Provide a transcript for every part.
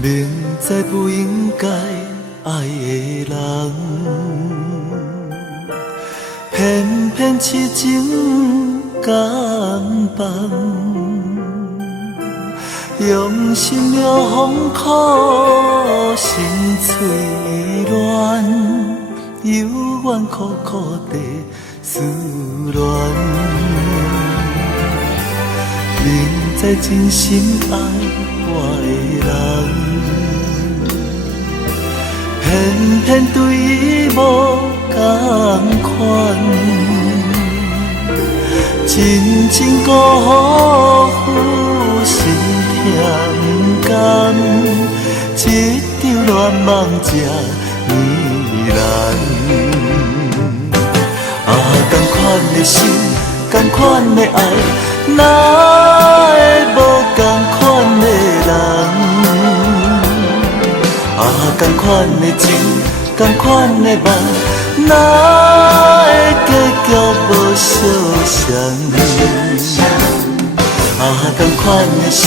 明知不应该爱的人，偏偏痴情敢放，用心了风苦，心碎乱，犹原苦苦地思恋。明知真心爱我的人，偏偏对伊无同款，真情辜负心痛甘，一场恋梦这呢难。同款的心，同款的爱，哪会无同款的人？同款的情，同款的梦，哪会结局无相像？同款的心，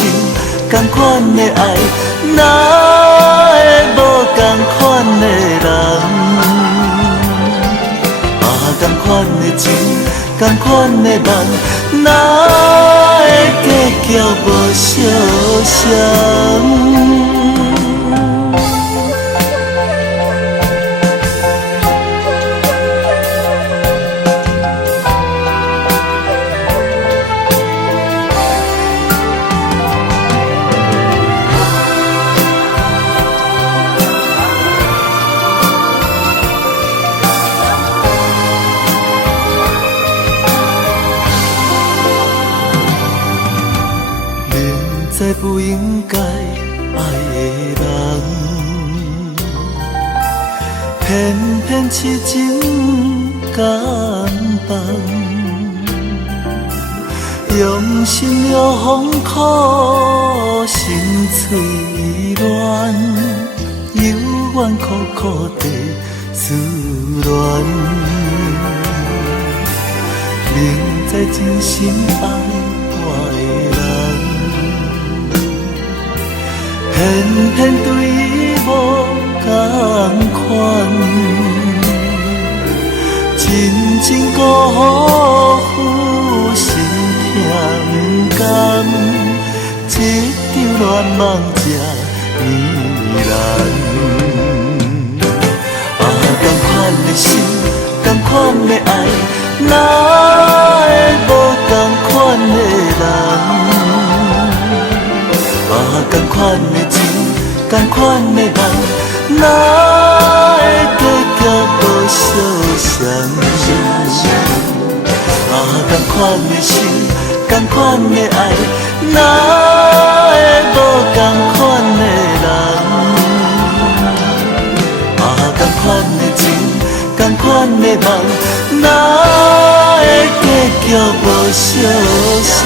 同款的爱，哪会无同款的人？同款的情，同款的梦，哪会结局无相像？在不应该爱的人，偏偏痴情敢放，用心了风苦，心碎乱，犹原苦苦地思恋。明知真心爱我的人，偏偏对伊无同款，真情辜负心痛甘，一场恋梦这呢难。同款的心，同款的爱，哪会无同款的人？同款的情，同款的梦，哪会结局无相像？同款的心，同款的爱，哪会无同款的人？同款的情，同款的梦，哪会结局无相像？